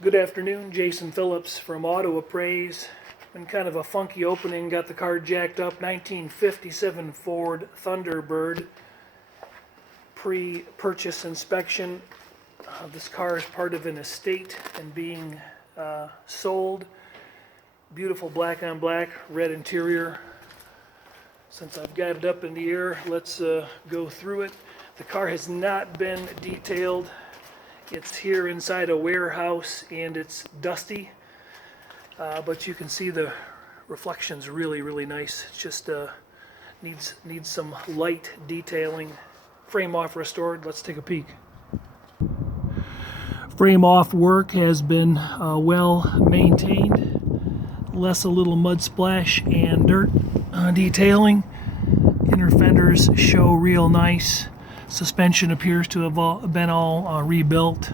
Good afternoon, Jason Phillips from Appraise. Been kind of a funky opening, got the car jacked up, 1957 Ford Thunderbird. Pre-purchase inspection. This car is part of an estate and being sold. Beautiful black on black, red interior. Since I've got it up in the air, let's go through it. The car has not been detailed. It's here inside a warehouse and it's dusty, but you can see the reflections really nice. It just needs some light detailing. Frame off restored. Let's take a peek. Frame off work has been well maintained. Less a little mud splash and dirt detailing. Inner fenders show real nice. Suspension appears to have been all rebuilt.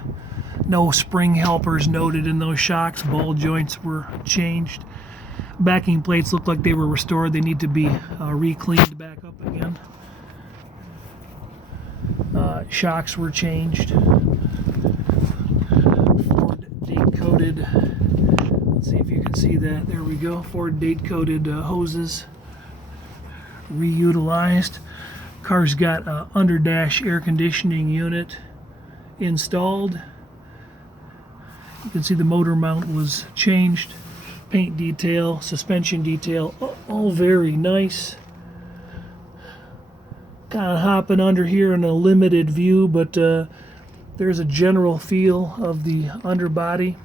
No spring helpers noted in those shocks. Ball joints were changed. Backing plates look like they were restored. They need to be re-cleaned back up again. Shocks were changed. Ford date-coated. Let's see if you can see that. There we go. Ford date-coated hoses reutilized. Car's got a underdash air conditioning unit installed. You can see the motor mount was changed. Paint detail, suspension detail, all very nice. Kind of hopping under here in a limited view, but there's a general feel of the underbody.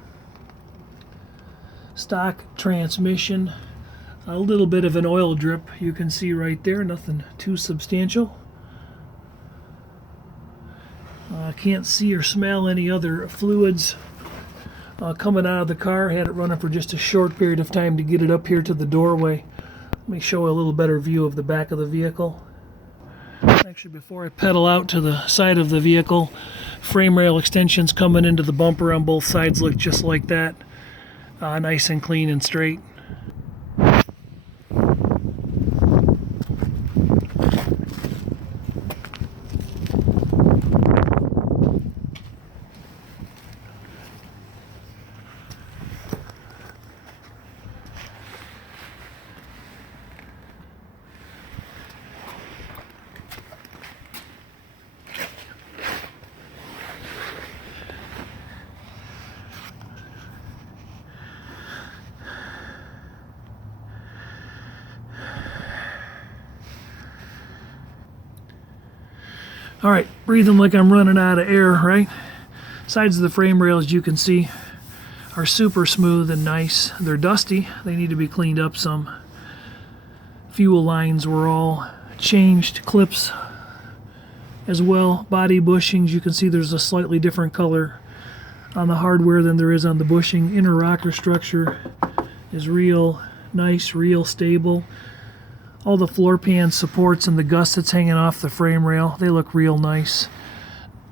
Stock transmission. A little bit of an oil drip you can see right there, nothing too substantial. Can't see or smell any other fluids coming out of the car. Had it running for just a short period of time to get it up here to the doorway. Let me show a little better view of the back of the vehicle. Actually, before I pedal out to the side of the vehicle, frame rail extensions coming into the bumper on both sides look just like that. Nice and clean and straight. All right, breathing like I'm running out of air, right? Sides of the frame rails, you can see, are super smooth and nice. They're dusty. They need to be cleaned up some. Fuel lines were all changed. Clips as well. Body bushings, you can see there's a slightly different color on the hardware than there is on the bushing. Inner rocker structure is real nice, real stable. All the floor pan supports and the gussets hanging off the frame rail, they look real nice.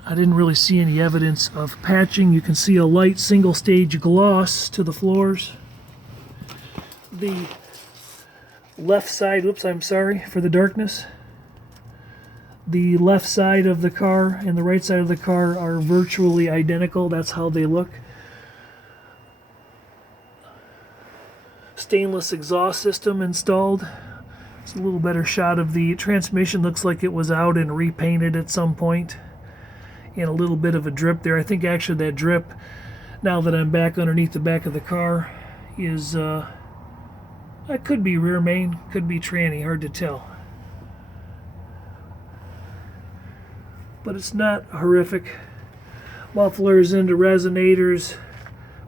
I didn't really see any evidence of patching. You can see a light single stage gloss to the floors. The left side, whoops, I'm sorry for the darkness. The left side of the car and the right side of the car are virtually identical. That's how they look. Stainless exhaust system installed. It's a little better shot of the transmission. Looks like it was out and repainted at some point. And a little bit of a drip there. I think actually that drip, now that I'm back underneath the back of the car, is, that could be rear main, could be tranny, hard to tell. But it's not horrific. Mufflers into resonators.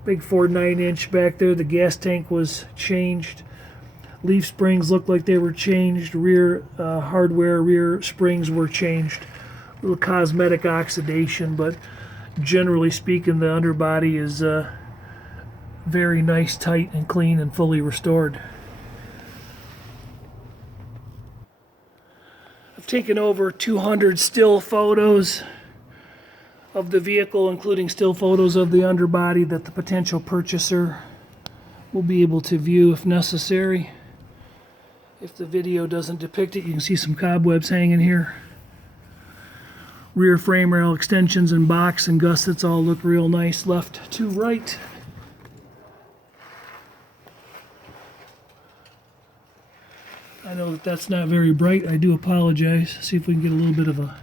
Big Ford 9-inch back there. The gas tank was changed. Leaf springs look like they were changed. Rear hardware, rear springs were changed. A little cosmetic oxidation, but generally speaking, the underbody is very nice, tight, and clean, and fully restored. I've taken over 200 still photos of the vehicle, including still photos of the underbody that the potential purchaser will be able to view if necessary. If the video doesn't depict it, you can see some cobwebs hanging here. Rear frame rail extensions and box and gussets all look real nice left to right. I know that that's not very bright. I do apologize. See if we can get a little bit of a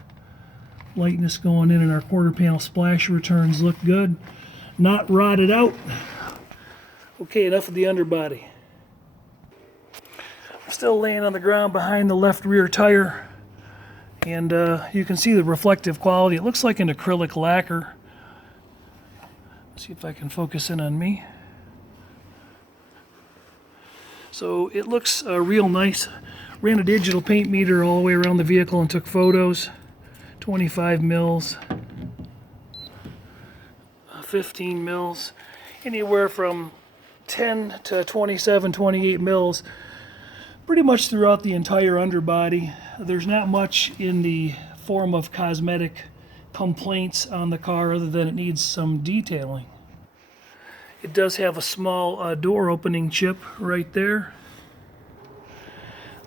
lightness going in, and our quarter panel splash returns look good. Not rotted out. Okay, enough of the underbody. Still laying on the ground behind the left rear tire. And you can see the reflective quality. It looks like an acrylic lacquer. Let's see if I can focus in on me. So it looks real nice. Ran a digital paint meter all the way around the vehicle and took photos. 25 mils, 15 mils, anywhere from 10 to 27, 28 mils. Pretty much throughout the entire underbody. There's not much in the form of cosmetic complaints on the car other than it needs some detailing. It does have a small door opening chip right there.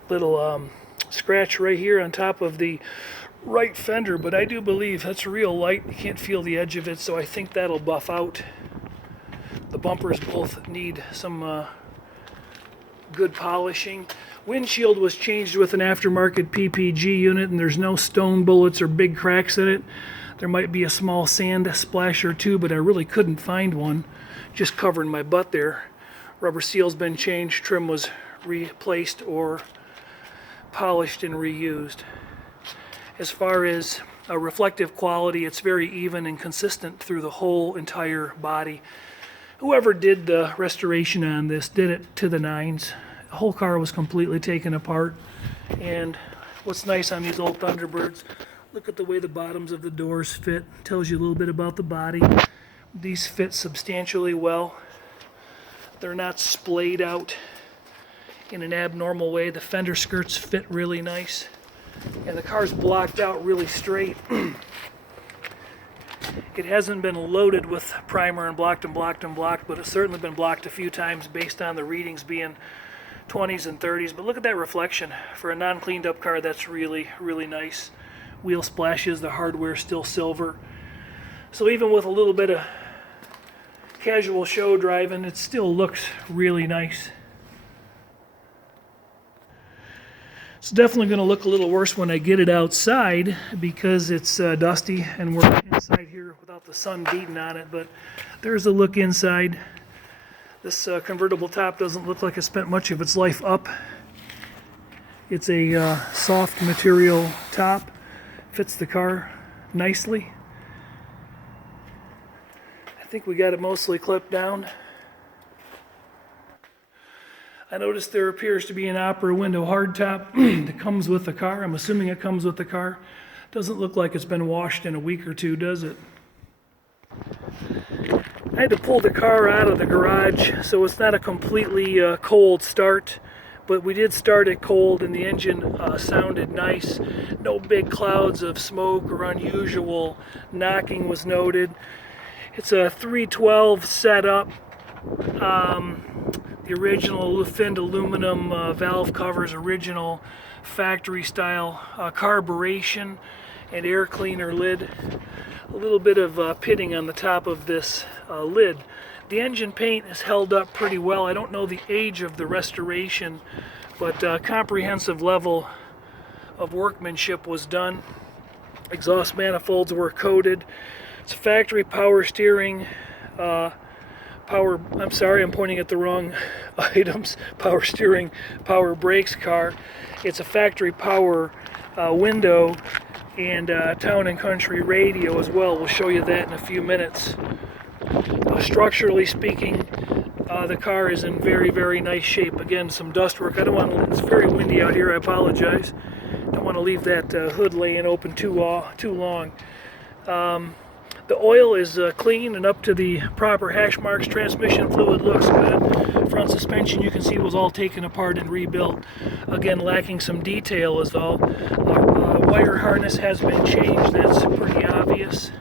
Little scratch right here on top of the right fender, but I do believe that's real light. You can't feel the edge of it, so I think that'll buff out. The bumpers both need some good polishing. Windshield was changed with an aftermarket PPG unit, and there's no stone bullets or big cracks in it. There might be a small sand splash or two, but I really couldn't find one. Just covering my butt there. Rubber seal's been changed, trim was replaced or polished and reused. As far as reflective quality, it's very even and consistent through the whole entire body. Whoever did the restoration on this did it to the nines. The whole car was completely taken apart. And what's nice on these old Thunderbirds, look at the way the bottoms of the doors fit. Tells you a little bit about the body. These fit substantially well. They're not splayed out in an abnormal way. The fender skirts fit really nice. And the car's blocked out really straight. It hasn't been loaded with primer and blocked, but it's certainly been blocked a few times based on the readings being 20s and 30s. But look at that reflection. For a non-cleaned up car, that's really, really nice. Wheel splashes, the hardware still silver. So even with a little bit of casual show driving, it still looks really nice. It's definitely going to look a little worse when I get it outside because it's dusty and we're inside here without the sun beating on it, but there's a look inside. This convertible top doesn't look like it spent much of its life up. It's a soft material top, fits the car nicely. I think we got it mostly clipped down. I noticed there appears to be an opera window hardtop that comes with the car. I'm assuming it comes with the car. Doesn't look like it's been washed in a week or two, does it? I had to pull the car out of the garage, so it's not a completely cold start, but we did start it cold and the engine sounded nice. No big clouds of smoke or unusual knocking was noted. It's a 312 setup. The original finned aluminum valve covers, original factory style carburation and air cleaner lid. A little bit of pitting on the top of this lid. The engine paint is held up pretty well. I don't know the age of the restoration, but a comprehensive level of workmanship was done. Exhaust manifolds were coated. It's factory power steering. I'm sorry, I'm pointing at the wrong items. Power steering, power brakes car. It's a factory power window and town and country radio as well. We'll show you that in a few minutes. Structurally speaking, the car is in very, very nice shape. Again, some dust work. I don't want to, it's very windy out here, I apologize. Don't want to leave that hood laying open too long. The oil is clean and up to the proper hash marks. Transmission fluid looks good. Front suspension, you can see, was all taken apart and rebuilt. Again, lacking some detail is all. Wire harness has been changed. That's pretty obvious.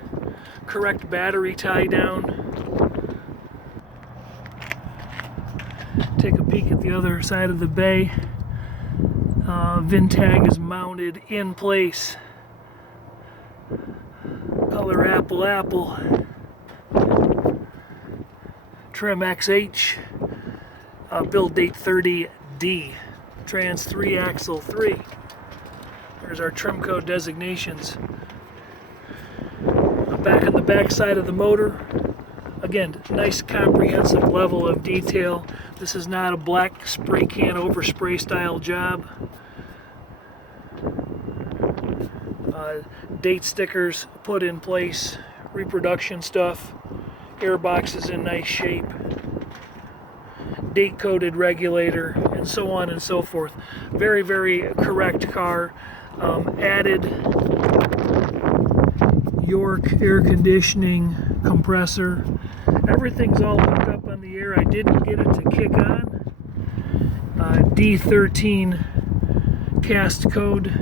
Correct battery tie down. Take a peek at the other side of the bay. VIN tag is mounted in place. Another apple. Trim XH, build date 30D, trans 3, axle 3. There's our trim code designations. Back on the back side of the motor, again, nice comprehensive level of detail. This is not a black spray can overspray style job. Date stickers put in place, reproduction stuff, air box is in nice shape, date coded regulator, and so on and so forth. Very, very correct car. Added York air conditioning, compressor. Everything's all hooked up on the air. I didn't get it to kick on. D13 cast code.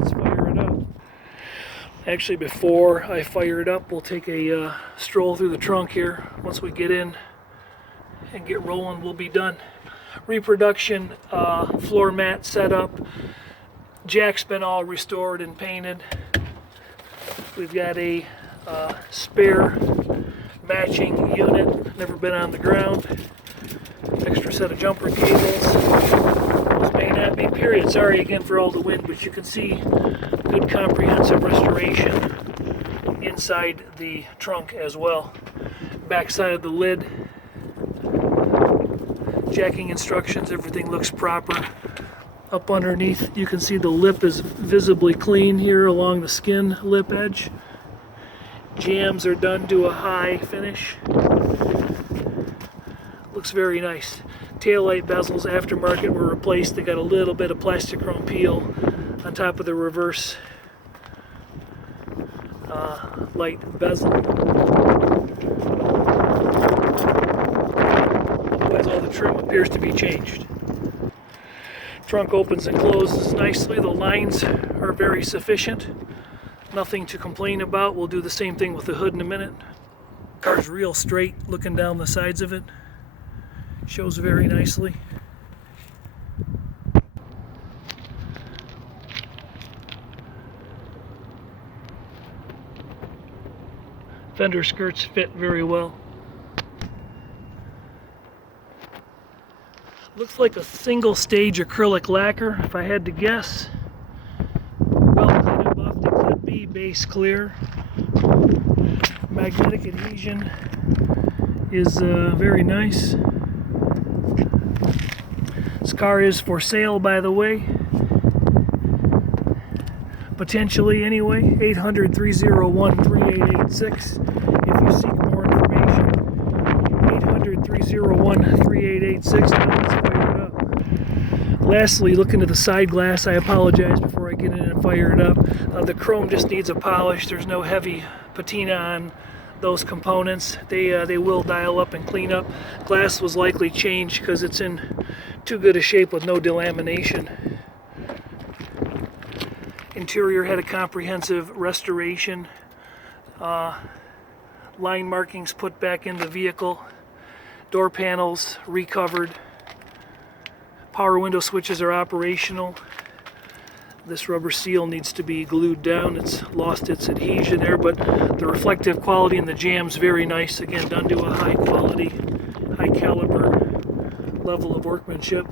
Let's fire it up. Actually, before I fire it up, we'll take a stroll through the trunk here. Once we get in and get rolling, we'll be done. Reproduction floor mat setup. Jack's been all restored and painted. We've got a spare matching unit, never been on the ground. Extra set of jumper cables. Those may not be period. Sorry again for all the wind, but you can see good comprehensive restoration inside the trunk as well. Back side of the lid. Jacking instructions, everything looks proper. Up underneath, you can see the lip is visibly clean here along the skin lip edge. Jams are done to a high finish. Looks very nice. Taillight bezels, aftermarket, were replaced. They got a little bit of plastic chrome peel on top of the reverse light bezel. Otherwise, all the trim appears to be changed. Trunk opens and closes nicely. The lines are very sufficient. Nothing to complain about. We'll do the same thing with the hood in a minute. Car's real straight looking down the sides of it. Shows very nicely. Fender skirts fit very well. Looks like a single stage acrylic lacquer, if I had to guess. Well cleaned and buffed, it could be base clear. Magnetic adhesion is very nice. This car is for sale, by the way. Potentially anyway. 800-301-3886 if you seek more information. 800-301-3886. Now let's fire it up. Lastly, look into the side glass. I apologize before I get in and fire it up. The chrome just needs a polish. There's no heavy patina on those components. They will dial up and clean up. Glass was likely changed because it's in too good a shape with no delamination. Interior had a comprehensive restoration. Line markings put back in the vehicle. Door panels recovered. Power window switches are operational. This rubber seal needs to be glued down. It's lost its adhesion there, but the reflective quality in the jam's very nice. Again, done to a high quality, high caliber level of workmanship.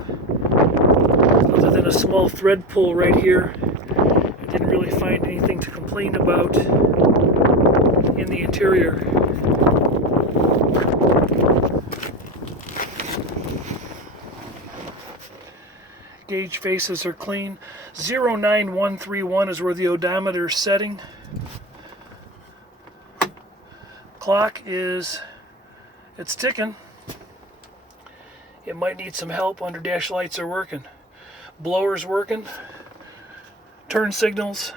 Other than a small thread pull right here, I didn't really find anything to complain about in the interior. Gauge faces are clean. 09131 is where the odometer is setting. Clock is, it's ticking. It might need some help. Under dash lights are working. Blower's working. Turn signals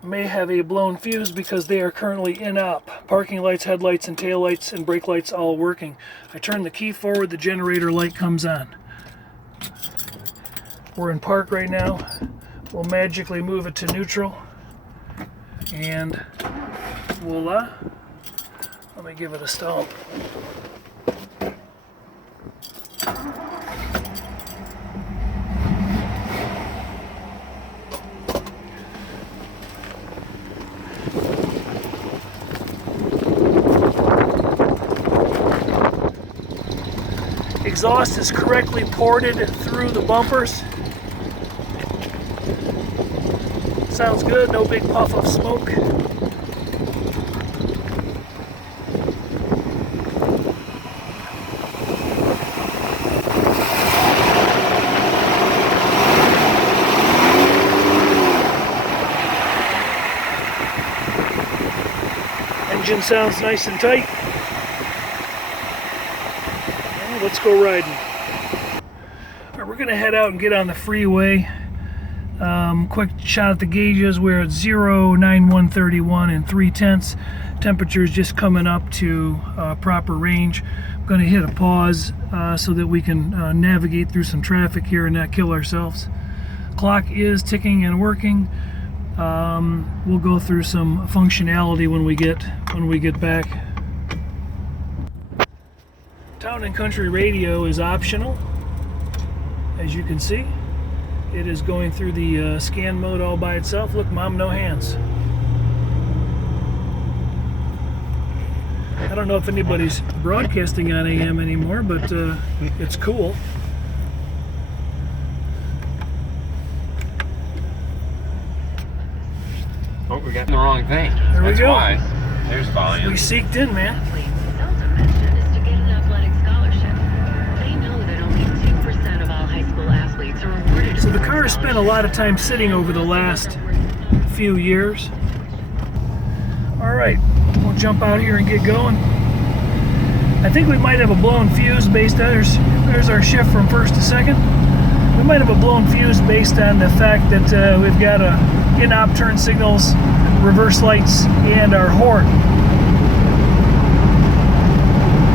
may have a blown fuse because they are currently in op. Parking lights, headlights, and tail lights and brake lights all working. I turn the key forward, the generator light comes on. We're in park right now. We'll magically move it to neutral. And voila. Let me give it a stomp. Exhaust is correctly ported through the bumpers. Sounds good, no big puff of smoke. Engine sounds nice and tight. Well, let's go riding. All right, we're gonna head out and get on the freeway. Quick shot at the gauges. We're at 0, 9, 131 and 3/10. Temperature's just coming up to proper range. I'm gonna hit a pause so that we can navigate through some traffic here and not kill ourselves. Clock is ticking and working. We'll go through some functionality when we get back. Town and Country Radio is optional, as you can see. It is going through the scan mode all by itself. Look, Mom, no hands. I don't know if anybody's broadcasting on AM anymore, but it's cool. Oh, we got the wrong thing. There we That's go. Why. There's volume. We seeked in, man. Seldom mention is to get an athletic scholarship. They know that only 2% of all high school athletes are awarded. So the car has spent a lot of time sitting over the last few years. All right, we'll jump out here and get going. I think we might have a blown fuse based on, there's our shift from first to second. We might have a blown fuse based on the fact that we've got in-op turn signals, reverse lights, and our horn.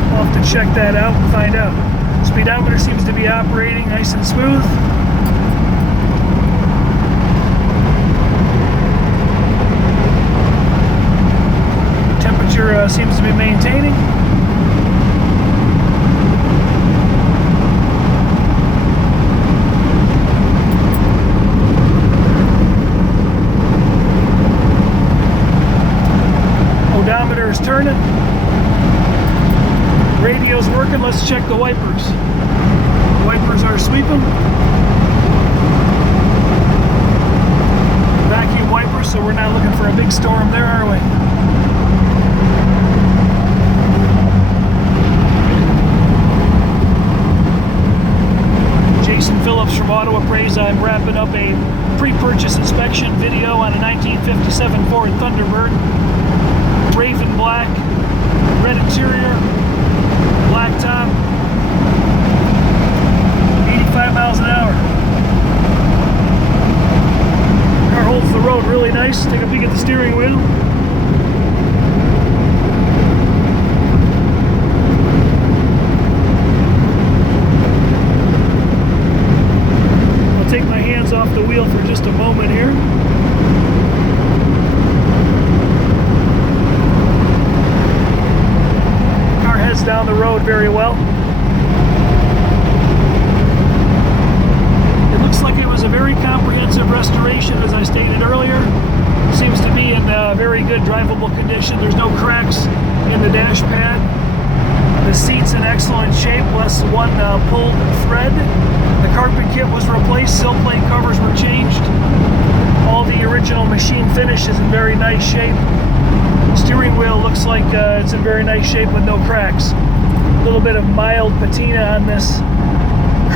I'll have to check that out and find out. Speedometer seems to be operating nice and smooth. Temperature seems to be maintaining. Odometer is turning. Radio's working. Let's check the wipers. Wipers are sweeping. Vacuum wipers, so we're not looking for a big storm there, are we? Jason Phillips from Appraise. I'm wrapping up a pre-purchase inspection video on a 1957 Ford Thunderbird. Raven black, red interior, black top, 85 miles an hour. Car holds the road really nice. Take a peek at the steering wheel. I'll take my hands off the wheel for just a moment here. Down the road very well. It looks like it was a very comprehensive restoration, as I stated earlier. Seems to be in very good drivable condition. There's no cracks in the dash pad. The seat's in excellent shape, less one pulled thread. The carpet kit was replaced, sill plate covers were changed. All the original machine finish is in very nice shape. Steering wheel looks like it's in very nice shape with no cracks. A little bit of mild patina on this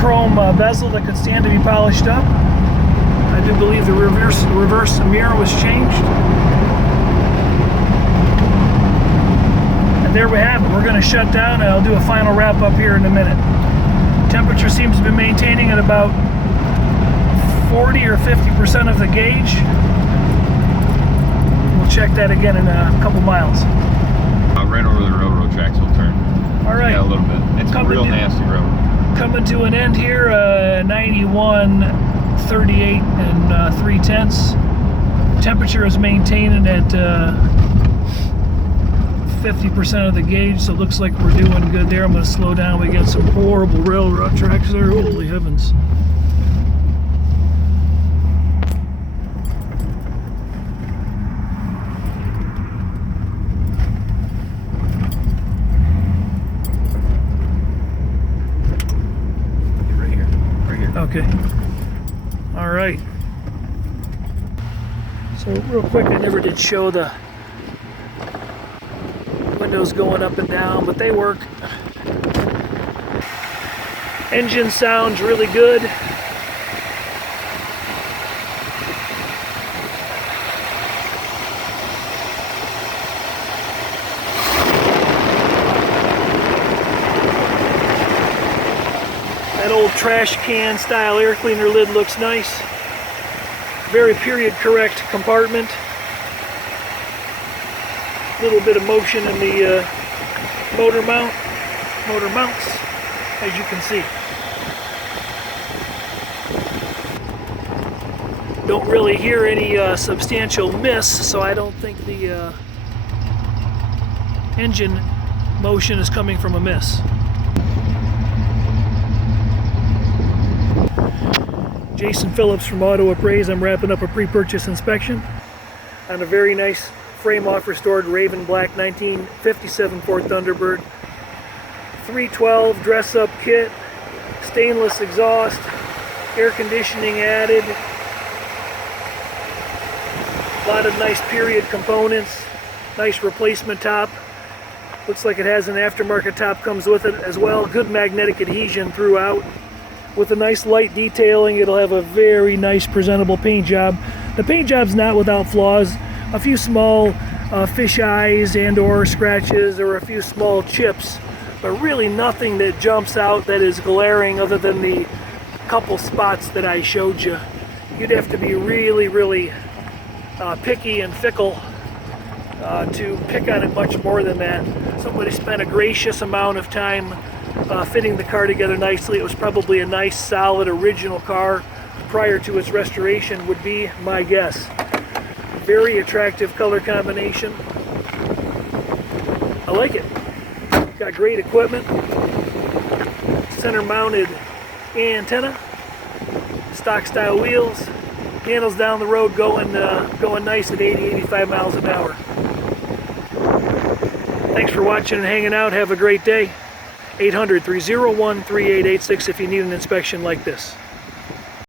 chrome bezel that could stand to be polished up. I do believe the reverse mirror was changed. And there we have it. We're going to shut down and I'll do a final wrap up here in a minute. Temperature seems to be maintaining at about 40 or 50% of the gauge. Check that again in a couple miles. Right over the railroad tracks will turn. All right. Yeah, a little bit. It's a real nasty road. Coming to an end here, 91, 38, and 3/10. Temperature is maintained at 50% of the gauge, so it looks like we're doing good there. I'm going to slow down. We got some horrible railroad tracks there. Holy heavens. Okay. All right. So real quick, I never did show the windows going up and down, but they work. Engine sounds really good. That old trash can style air cleaner lid looks nice. Very period correct compartment. Little bit of motion in the motor mounts, as you can see. Don't really hear any substantial miss, so I don't think the engine motion is coming from a miss. Jason Phillips from Appraise. I'm wrapping up a pre-purchase inspection on a very nice frame off restored Raven Black 1957 Ford Thunderbird. 312 dress up kit, stainless exhaust, air conditioning added, a lot of nice period components, nice replacement top. Looks like it has an aftermarket top, comes with it as well. Good magnetic adhesion throughout. With a nice light detailing, it'll have a very nice presentable paint job. The paint job's not without flaws. A few small fish eyes and or scratches, or a few small chips, but really nothing that jumps out that is glaring other than the couple spots that I showed you. You'd have to be really picky and fickle to pick on it much more than that. Somebody spent a gracious amount of time fitting the car together nicely. It was probably a nice, solid, original car prior to its restoration, would be my guess. Very attractive color combination. I like it. Got great equipment. Center mounted antenna. Stock style wheels. Handles down the road going nice at 80-85 miles an hour. Thanks for watching and hanging out. Have a great day. 800-301-3886 if you need an inspection like this.